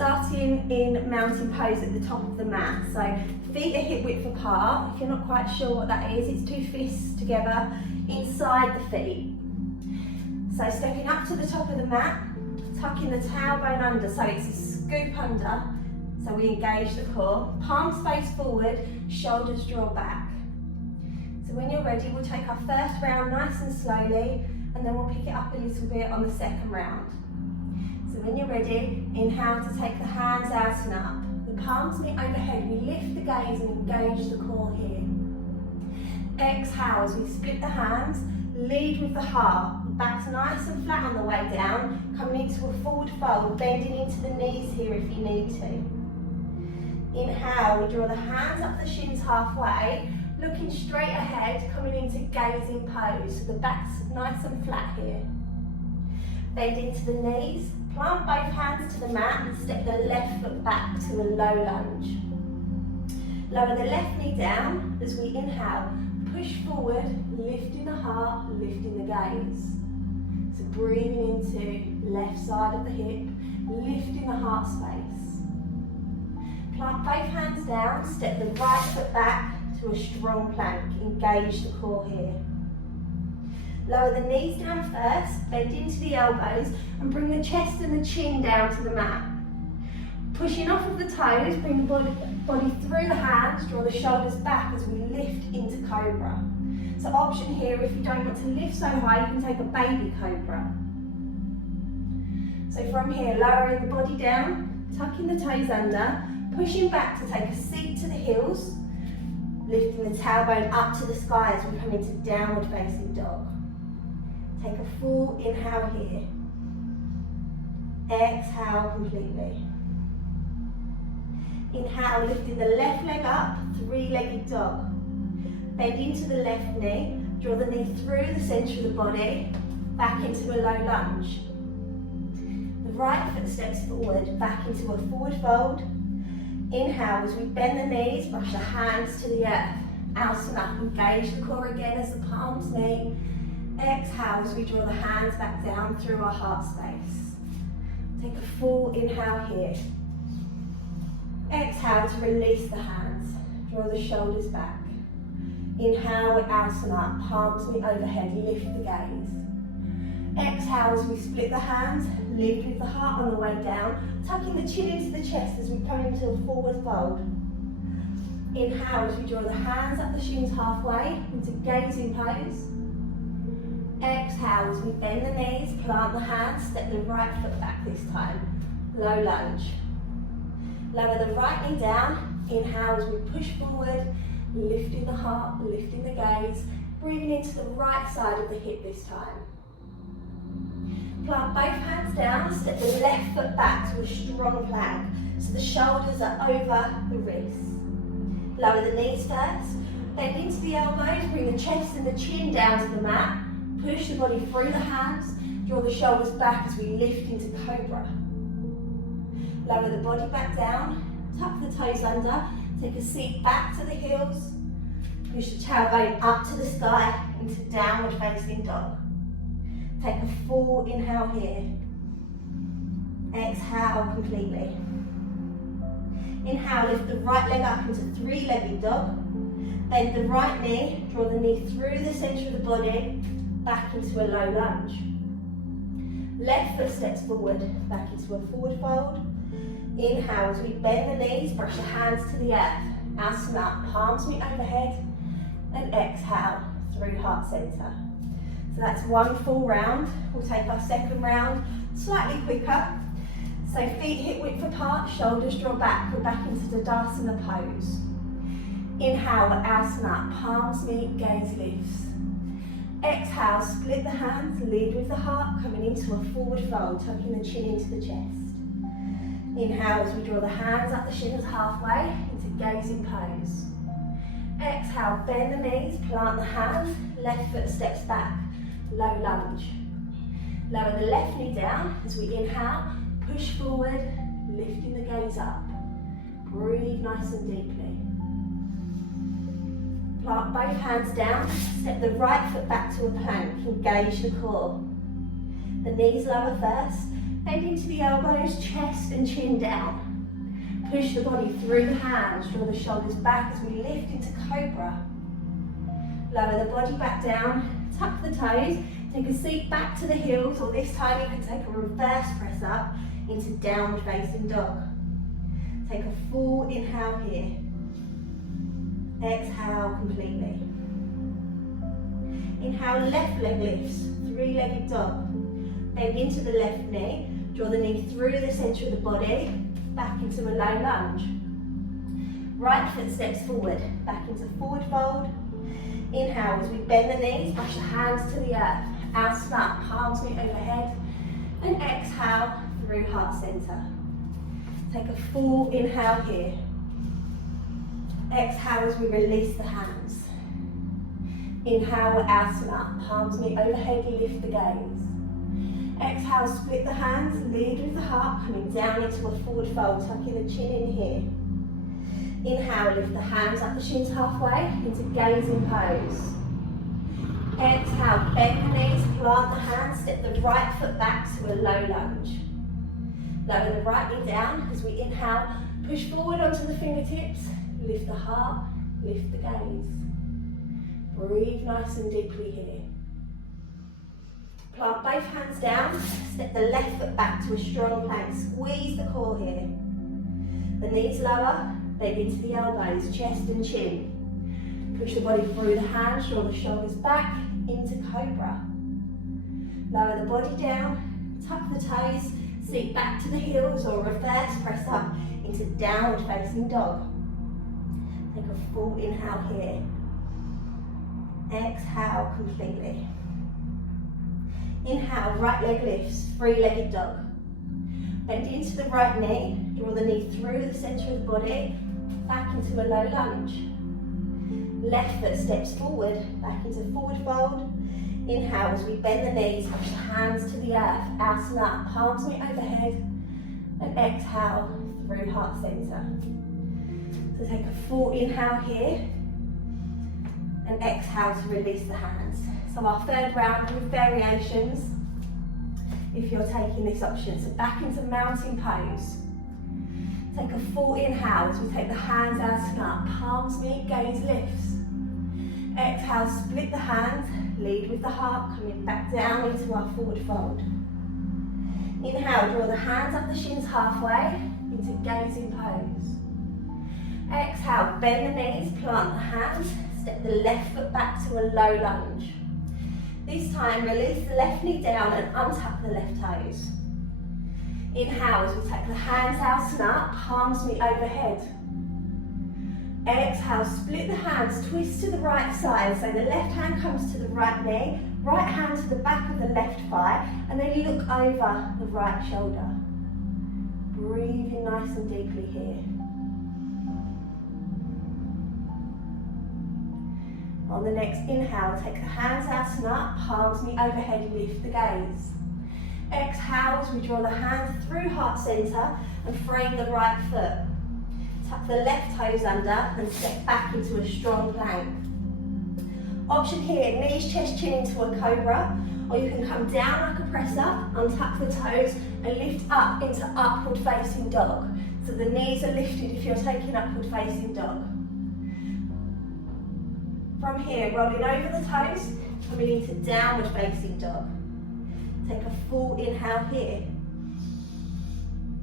starting in mountain pose at the top of the mat. So feet are hip width apart. If you're not quite sure what that is, it's two fists together inside the feet. So stepping up to the top of the mat, tucking the tailbone under, so it's a scoop under, so we engage the core. Palms face forward, shoulders draw back. So when you're ready, we'll take our first round nice and slowly, and then we'll pick it up a little bit on the second round. So when you're ready, inhale to take the hands out and up. The palms meet overhead, we lift the gaze and engage the core here. Exhale as we split the hands, lead with the heart. Back's nice and flat on the way down, coming into a forward fold, bending into the knees here if you need to. Inhale, we draw the hands up the shins halfway, looking straight ahead, coming into gazing pose. So the back's nice and flat here. Bend into the knees, plant both hands to the mat and step the left foot back to a low lunge. Lower the left knee down as we inhale, push forward, lifting the heart, lifting the gaze. So breathing into left side of the hip, lifting the heart space. Plant both hands down, step the right foot back to a strong plank, engage the core here. Lower the knees down first, bend into the elbows and bring the chest and the chin down to the mat. Pushing off of the toes, bring the body through the hands, draw the shoulders back as we lift into cobra. So option here, if you don't want to lift so high, you can take a baby cobra. So from here, lowering the body down, tucking the toes under, pushing back to take a seat to the heels, lifting the tailbone up to the sky as we come into downward facing dog. Take a full inhale here. Exhale completely. Inhale, lifting the left leg up, three-legged dog. Bend into the left knee, draw the knee through the centre of the body, back into a low lunge. The right foot steps forward, back into a forward fold. Inhale as we bend the knees, brush the hands to the earth. Asana, engage the core again as the palms meet. Exhale as we draw the hands back down through our heart space. Take a full inhale here. Exhale to release the hands. Draw the shoulders back. Inhale with asana, palms meet overhead, lift the gaze. Exhale as we split the hands, lift with the heart on the way down, tucking the chin into the chest as we come into a forward fold. Inhale as we draw the hands up the shins halfway into gazing pose. Exhale as we bend the knees, plant the hands, step the right foot back this time. Low lunge. Lower the right knee down. Inhale as we push forward, lifting the heart, lifting the gaze, breathing into the right side of the hip this time. Plant both hands down, step the left foot back to a strong plank, so the shoulders are over the wrists. Lower the knees first, bend into the elbows, bring the chest and the chin down to the mat, push the body through the hands, draw the shoulders back as we lift into cobra. Lower the body back down, tuck the toes under, take a seat back to the heels, push the tailbone up to the sky into downward facing dog. Take a full inhale here. Exhale completely. Inhale, lift the right leg up into three-legged dog. Bend the right knee, draw the knee through the centre of the body, back into a low lunge. Left foot steps forward, back into a forward fold. Inhale as we bend the knees, brush the hands to the earth. Asana, palms meet overhead. And exhale through heart centre. So that's one full round. We'll take our second round slightly quicker. So feet hip width apart, shoulders draw back. We're back into Tadasana pose. Inhale, asana, palms meet, gaze lifts. Exhale, split the hands, lead with the heart, coming into a forward fold, tucking the chin into the chest. Inhale as we draw the hands up the shins halfway into gazing pose. Exhale, bend the knees, plant the hands, left foot steps back, low lunge. Lower the left knee down as we inhale, push forward, lifting the gaze up. Breathe nice and deeply. Plant both hands down, step the right foot back to a plank, engage the core. The knees lower first, Bend into the elbows, chest and chin down. Push the body through the hands, draw the shoulders back as we lift into cobra. Lower the body back down, tuck the toes, take a seat back to the heels, or this time you can take a reverse press up into downward facing dog. Take a full inhale here. Exhale completely. Inhale, left leg lifts, three-legged dog. Bend into the left knee, draw the knee through the centre of the body, back into a low lunge. Right foot steps forward, back into forward fold. Inhale as we bend the knees, brush the hands to the earth. Asana, palms meet overhead. And exhale through heart centre. Take a full inhale here. Exhale as we release the hands. Inhale, asana, palms meet overhead, lift the gaze. Exhale, split the hands, lead with the heart, coming down into a forward fold, tucking the chin in here. Inhale, lift the hands up the shins halfway into gazing pose. Exhale, bend the knees, plant the hands, step the right foot back to a low lunge. Lower the right knee down as we inhale, push forward onto the fingertips, lift the heart, lift the gaze. Breathe nice and deeply here. Plant both hands down, step the left foot back to a strong plank, squeeze the core here. The knees lower, bend into the elbows, chest and chin. Push the body through the hands, draw the shoulders back into cobra. Lower the body down, tuck the toes, seat back to the heels or reverse press up into downward facing dog. Take a full inhale here. Exhale completely. Inhale, right leg lifts, three-legged dog. Bend into the right knee, draw the knee through the centre of the body, back into a low lunge. Left foot steps forward, back into forward fold. Inhale as we bend the knees, push the hands to the earth, asana, palms meet overhead, and exhale through heart centre. So take a full inhale here, and exhale to release the hands. So our third round with variations, if you're taking this option. So back into mountain pose. Take a full inhale as we take the hands asana, palms meet, gaze lifts. Exhale, split the hands, lead with the heart, coming back down into our forward fold. Inhale, draw the hands up the shins halfway into gazing pose. Exhale, bend the knees, plant the hands, step the left foot back to a low lunge. This time, release the left knee down and untuck the left toes. Inhale as we take the hands asana, palms meet overhead. Exhale, split the hands, twist to the right side. So the left hand comes to the right knee, right hand to the back of the left thigh, and then look over the right shoulder. Breathe in nice and deeply here. On the next inhale, take the hands asana, palms meet overhead, lift the gaze. Exhale as we draw the hands through heart centre and frame the right foot. Tuck the left toes under and step back into a strong plank. Option here, knees, chest, chin into a cobra, or you can come down like a press up, untuck the toes and lift up into upward facing dog. So the knees are lifted if you're taking upward facing dog. From here, rolling over the toes, coming into downward facing dog. Take a full inhale here.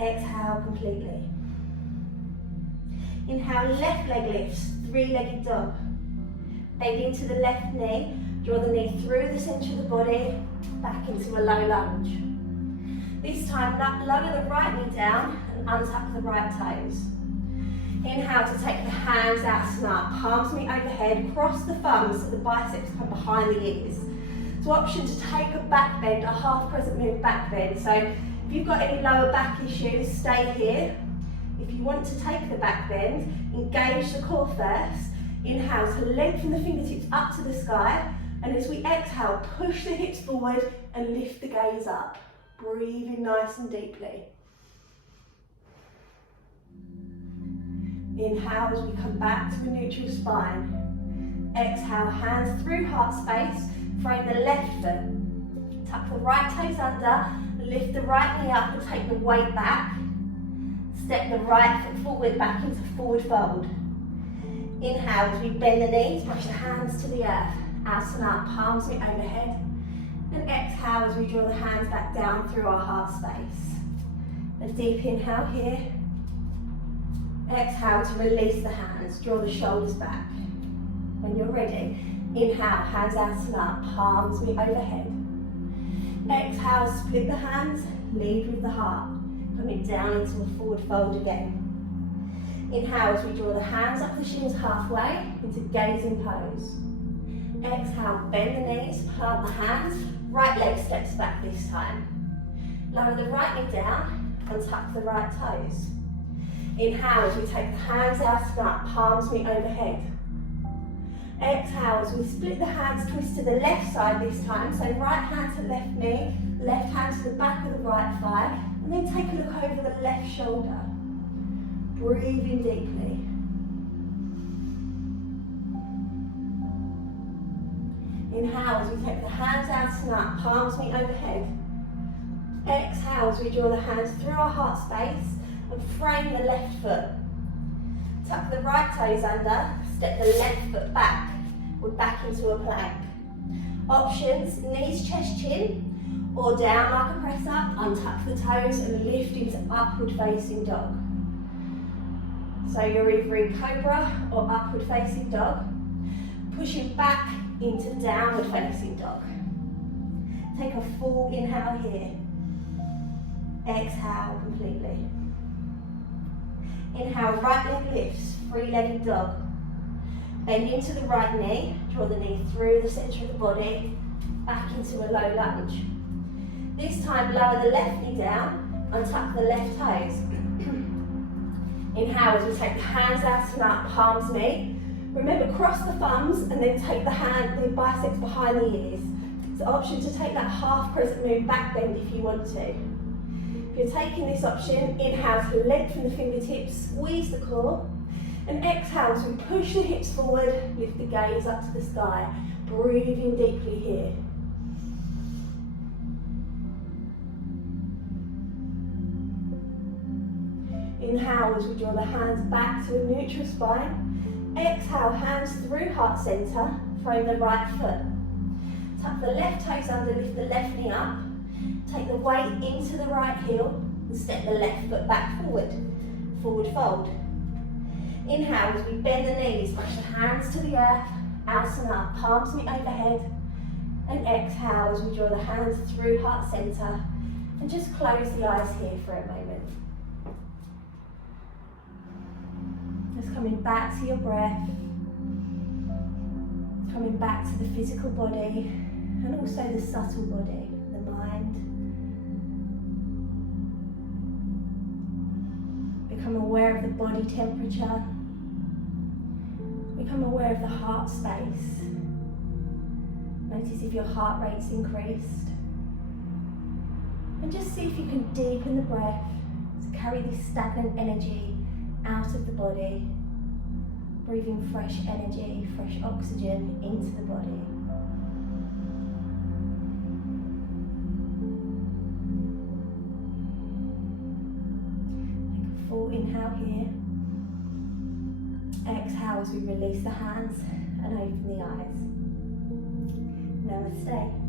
Exhale completely. Inhale, left leg lifts, three-legged dog. Bend into the left knee, draw the knee through the centre of the body, back into a low lunge. This time, lower the right knee down and untuck the right toes. Inhale to take the hands asana, palms meet overhead, cross the thumbs so the biceps come behind the ears. So option to take a back bend, a half crescent moon back bend. So if you've got any lower back issues, stay here. If you want to take the back bend, engage the core first. Inhale to lengthen the fingertips up to the sky, and as we exhale, push the hips forward and lift the gaze up. Breathe in nice and deeply. Inhale as we come back to a neutral spine. Exhale, hands through heart space, frame the left foot. Tuck the right toes under, Lift the right knee up and take the weight back. Step the right foot forward, back into forward fold. Inhale as we bend the knees, push the hands to the earth. Asana, palms meet overhead. And exhale as we draw the hands back down through our heart space. A deep inhale here. Exhale to release the hands, draw the shoulders back. When you're ready, inhale, hands asana, palms meet overhead. Exhale, split the hands, lead with the heart. Coming down into a forward fold again. Inhale as we draw the hands up the shins halfway into gazing pose. Exhale, bend the knees, plant the hands, right leg steps back this time. Lower the right knee down and tuck the right toes. Inhale as we take the hands asana, palms meet overhead. Exhale as we split the hands, twist to the left side this time. So right hand to left knee, left hand to the back of the right thigh, and then take a look over the left shoulder. Breathe in deeply. Inhale as we take the hands asana, palms meet overhead. Exhale as we draw the hands through our heart space and frame the left foot. Tuck the right toes under, step the left foot back. We're back into a plank. Options, knees, chest, chin, or down like a press up, untuck the toes and lift into upward facing dog. So you're either in cobra or upward facing dog. Pushing back into downward facing dog. Take a full inhale here. Exhale completely. Inhale, right leg lifts, three-legged dog. Bend into the right knee, draw the knee through the centre of the body, back into a low lunge. This time, lower the left knee down, untuck the left toes. Inhale as we take the hands out and up, palms meet. Remember, cross the thumbs and then take the biceps behind the ears. It's an option to take that half crescent moon back bend if you want to. If you're taking this option, inhale to lengthen the fingertips, squeeze the core, and exhale as we push the hips forward, lift the gaze up to the sky. Breathing deeply here. Inhale as we draw the hands back to a neutral spine. Exhale, hands through heart centre, frame the right foot. Tuck the left toes under, lift the left knee up. Take the weight into the right heel and step the left foot back forward. Forward fold. Inhale as we bend the knees, push the hands to the earth, asana, palms meet overhead. And exhale as we draw the hands through heart centre and just close the eyes here for a moment. Just coming back to your breath, coming back to the physical body and also the subtle body, the mind. Become aware of the body temperature. Become aware of the heart space. Notice if your heart rate's increased. And just see if you can deepen the breath to carry this stagnant energy out of the body. Breathing fresh energy, fresh oxygen into the body. Take a full inhale here. Exhale as we release the hands and open the eyes. Namaste.